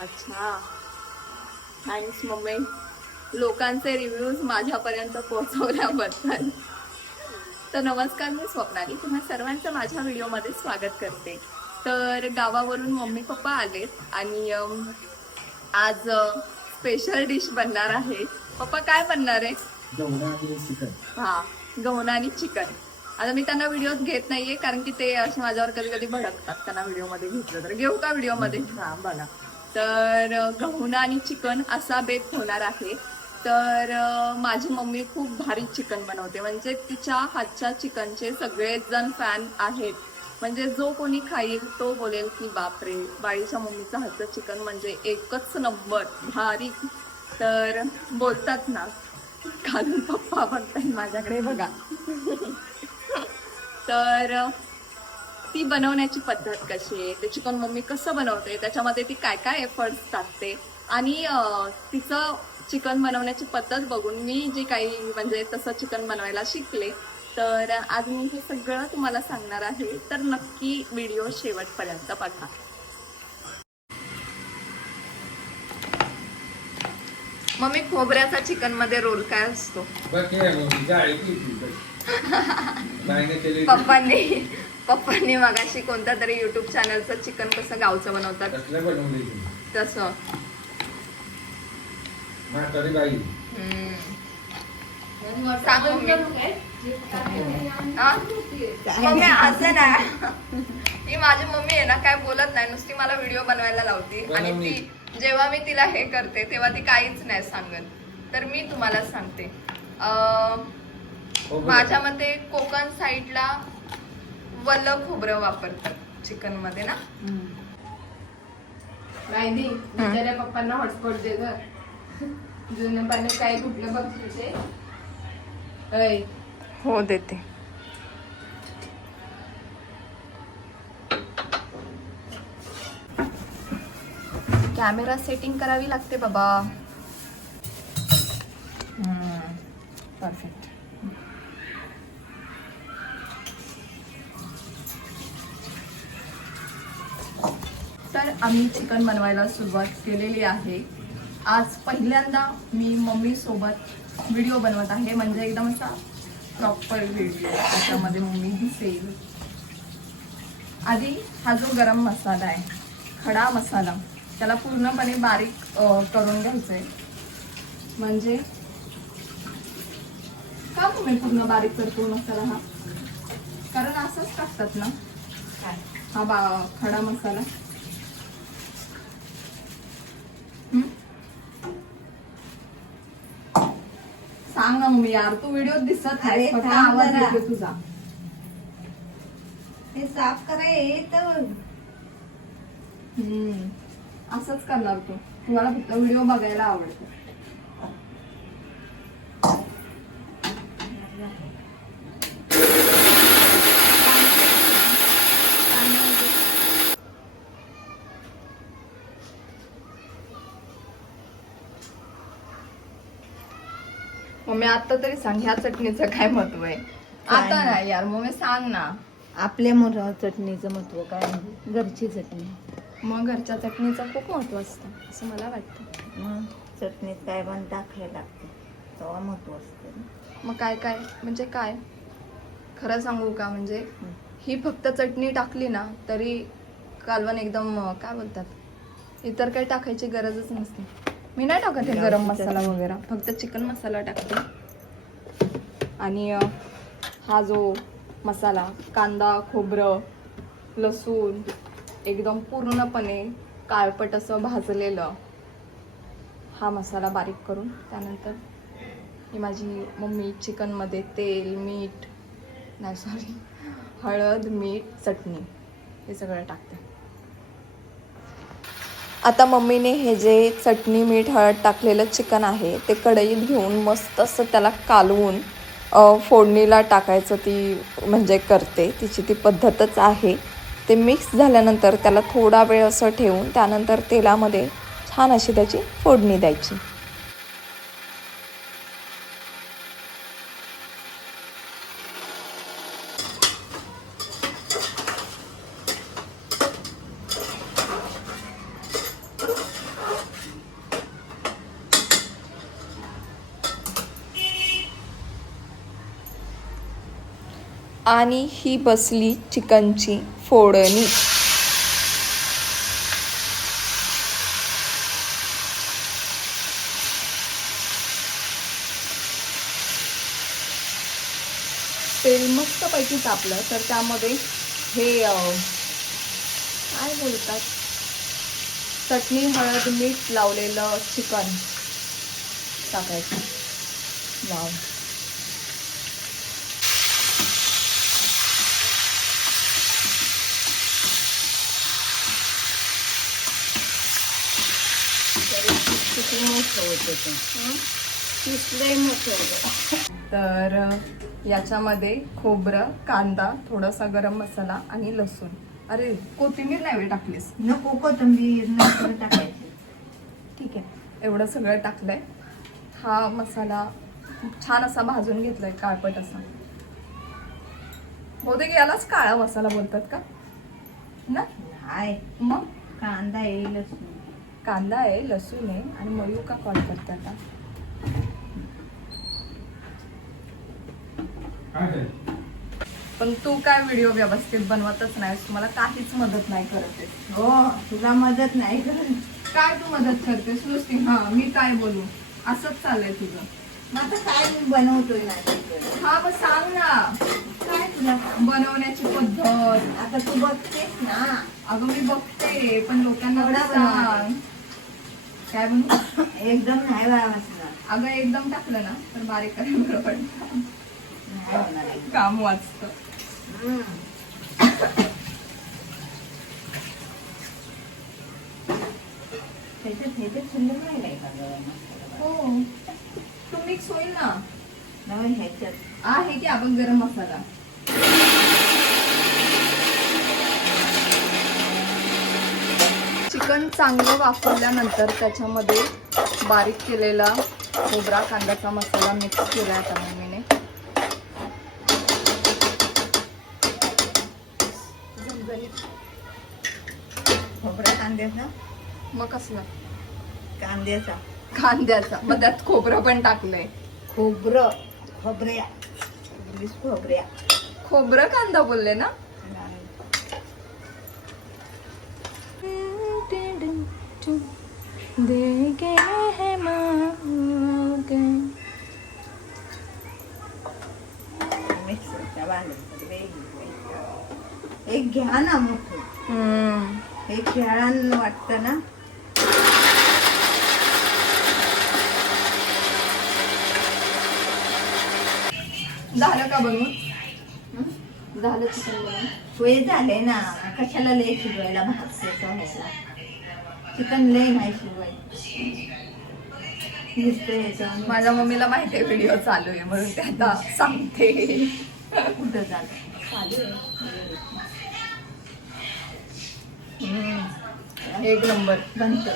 अच्छा, thanks mummy लोकांचे reviews माझ्यापर्यंत पोहोचवल्याबद्दल. तर नमस्कार, मी स्वप्नाली, तुम्हा सर्वांचं माझ्या व्हिडिओमध्ये स्वागत करते. तर गावावरून मम्मी पप्पा आलेत आणि आज स्पेशल डिश बनणार आहे. पप्पा काय बनणार आहे? हा, गव्हाण आणि चिकन. आता मी त्यांना व्हिडिओत घेत नाहीये कारण की ते असे माझ्यावर कधी कधी भडकतात. त्यांना व्हिडिओमध्ये घेतलं तर घेऊ का व्हिडिओमध्ये? हा बघा. तर गव्हाण आणि चिकन असा बेत होणार आहे. तर माझी मम्मी खूप भारी चिकन बनवते, म्हणजे तिच्या हातच्या चिकनचे सगळेच जण फॅन आहेत. म्हणजे जो कोणी खाईल तो बोलेल की बापरे, बाईच्या मम्मीचं हातचं चिकन म्हणजे एकच नंबर भारी. तर बोलतात ना, खालून पप्पा म्हणताय माझ्याकडे बघा. तर ती बनवण्याची पद्धत कशी आहे, ते चिकन मम्मी कसं बनवते, त्याच्यामध्ये ती काय काय एफर्ट्स टाकते आणि तिचं चिकन बनवण्याची पद्धत बघून मी जे काही म्हणजे तसं चिकन बनवायला शिकले. तर आज मी हे सगळं तुम्हाला सांगणार आहे. तर नक्की व्हिडिओ शेवटपर्यंत बघा. मम्मी, खोबऱ्याचा चिकन मध्ये रोल काय असतो? पप्पांनी मगाशी कोणत्या तरी युट्यूब चॅनलचं चिकन कसं गावचं बनवतात तसं. मम्मी असं ना, ही माझी मम्मी आहे ना, काय बोलत नाही, नुसती मला व्हिडिओ बनवायला लावती. आणि ती जेव्हा मी तिला हे करते तेव्हा ती काहीच नाही सांगत. तर मी तुम्हाला सांगते, माझ्या मते कोकण साईडला वल्ल खोबरं वापरतात चिकन मध्ये ना. नाही बिचाऱ्या पप्पांना हॉटस्पॉट दे ग. जुनं पाणी काय कुठलं बघते? हो देते. कॅमेरा सेटिंग करावी लागते बाबा. परफेक्ट. तर आम्ही चिकन बनवायला सुरुवात केलेली आहे. आज पहिल्यांदा मी मम्मी सोबत व्हिडिओ बनवत आहे, म्हणजे एकदम असा प्रॉपर व्हिडिओ, त्याच्यामध्ये मम्मी दिसेल. आधी हा जो गरम मसाला आहे, खडा मसाला, त्याला पूर्णपणे बारीक करून घ्यायचंय. म्हणजे का मम्मी पूर्ण बारीक करतो मसाला हा? कारण असंच टाकतात ना हा खडा मसाला. सांग ना मम्मी, यार तू व्हिडिओ दिसत नाही, आवाज येतो तुझा. हे साफ कराय तर असंच करणार तू. तुम्हाला फक्त व्हिडिओ बघायला आवडतो. मम्मी आता तरी सांग, ह्या चटणीचं काय महत्व आहे? आता नाही यार मम्मी, सांग ना. आपल्या चटणीचं महत्व काय? घरची चटणी. मग घरच्या चटणीचं खूप महत्व असतं असं मला वाटतं. मग चटणीत काय पण टाकायला लागते तेव्हा महत्व असतं. मग काय काय म्हणजे काय? खरं सांगू का, म्हणजे ही फक्त चटणी टाकली ना तरी कालवण एकदम काय बोलतात, इतर काही टाकायची गरजच नसते. मी नाही टाकत हे गरम मसाला वगैरे, फक्त चिकन मसाला टाकते. आणि हा जो मसाला, कांदा, खोबरं, लसूण एकदम पूर्णपणे काळपट असं भाजलेलं, हा मसाला बारीक करून त्यानंतर ही माझी मम्मी चिकनमध्ये तेल, मीठ नाही सॉरी हळद, मीठ, चटणी हे सगळं टाकते. आता मम्मीने हे जे चटणी, मीठ, हळद टाकलेलं चिकन आहे ते कढईत घेऊन मस्त असं त्याला कालवून फोडणीला टाकायचं ती म्हणजे करते. तिची ती पद्धतच आहे. ते मिक्स झाल्यानंतर त्याला थोडा वेळ असं ठेवून त्यानंतर तेलामध्ये छान अशी त्याची फोडणी द्यायची. आणि ही बसली चिकनची फोडणी. तेल मस्तपैकी तापलं तर त्यामध्ये हे काय बोलतात, चटणी हळद मीठ लावलेलं चिकन टाकायचं. वाव. किती मोठं होतं ते. किती मोठं होतं. तर याच्यामध्ये खोबरं, कांदा, थोडासा गरम मसाला आणि लसूण. अरे कोथिंबीर नाही टाकलीस? नको कोथिंबीर नंतर टाकायची. ठीक आहे, एवढं सगळं टाकलंय. हा मसाला छान असा भाजून घेतलाय, काळपट असा. बहुतेक यालाच काळा मसाला बोलतात का ना? हाय मग कांदा येईलच. कांदा आहे, लसूण आहे आणि मयू का कॉल करते आता. पण तू काय व्हिडिओ व्यवस्थित बनवतच नाहीस, मला काहीच मदत नाही करत आहेस. हो तुला मदत नाही करत. काय तू मदत करतेस नुसती? हा मी काय बोलू, असंच चाललंय तुझं. मग आता काय मी बनवतोय ना. हा मग सांग ना, काय तुला बनवण्याची पद्धत. आता तू बघतेस ना. अगं मी बघते, पण लोकांना थोडा पण सांग. काय बनवू? एकदम नाही बा मसाला. अगं एकदम टाकलं ना तर बारीक करायला बरं पडतं, नाही होणार एकदम. काम वाचतं. त्याच्यात शिल्लक नाही काय का गं मसाला? हो, तू मिक्स होईल ना. नवीन ह्याच्यात आहे की आपण गरम मसाला. चिकन चांगलं वाफरल्यानंतर त्याच्यामध्ये बारीक केलेला खोबरा कांद्याचा मसाला मिक्स केला आता मम्मीने. खोबरा कांद्याचा. मग कसला? कांद्याचा कांद्याचा. मग त्यात खोबरं पण टाकलंय. खोबऱ्या इंग्लिश खोबऱ्या. खोबरं कांदा बोलले ना. मिक्सरच्या भांड्यात एक घ्या ना मोठं. हे खेळान वाटतं ना. झालं का बनवून? झालं चिकन बनवून. सोय झाले ना. कशाला लय शिजवायला भात व्हायला. चिकन लय नाही शिजवायचं. माझ्या मम्मीला माहिती आहे व्हिडिओ चालू आहे म्हणून ते आता सांगते. कुठं झालं एक नंबर बनत.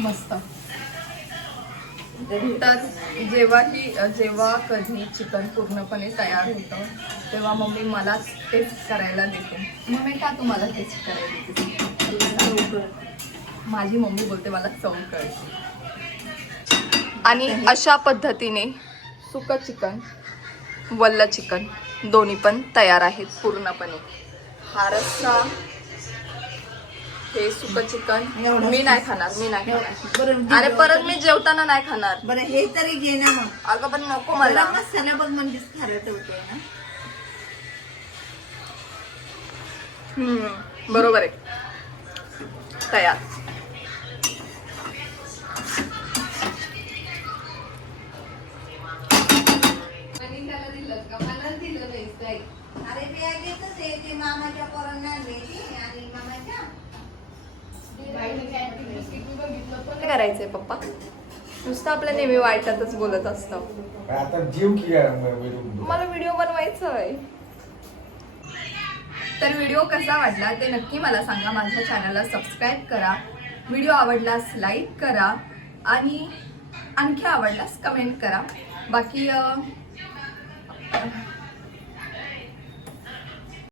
मस्त. तर जेव्हा कधी चिकन पूर्णपणे तयार होतं तेव्हा मम्मी मलाच टेस्ट करायला देते. मम्मी का तुम्हाला टेस्ट करायला देते? माझी मम्मी बोलते मला चव कळते. आणि अशा पद्धतीने सुकं चिकन, वल्ल चिकन दोन्ही पण तयार आहेत पूर्णपणे. हा रस्सा, हे सुकं चिकन मी नाही खाणार. अरे परत मी जेवताना नाही खाणार. बरं हे तरी घे ना मग. अगं पण नको मला. मसाला बघ म्हणजेच खारट होते ना. बरोबर आहे. तयार. अरे ते मामाच्या पोरांना आणि मामाच्या काय करायचंय पप्पा? नुसतं आपल्या नेहमी वाईटातच बोलत असतं. आता जीव की मला व्हिडिओ बनवायचा आहे. तर व्हिडिओ कसा वाटला ते नक्की मला सांगा. माझ्या चॅनलला सबस्क्राईब करा. व्हिडिओ आवडल्यास लाईक करा आणि आणखी आवडल्यास कमेंट करा. बाकी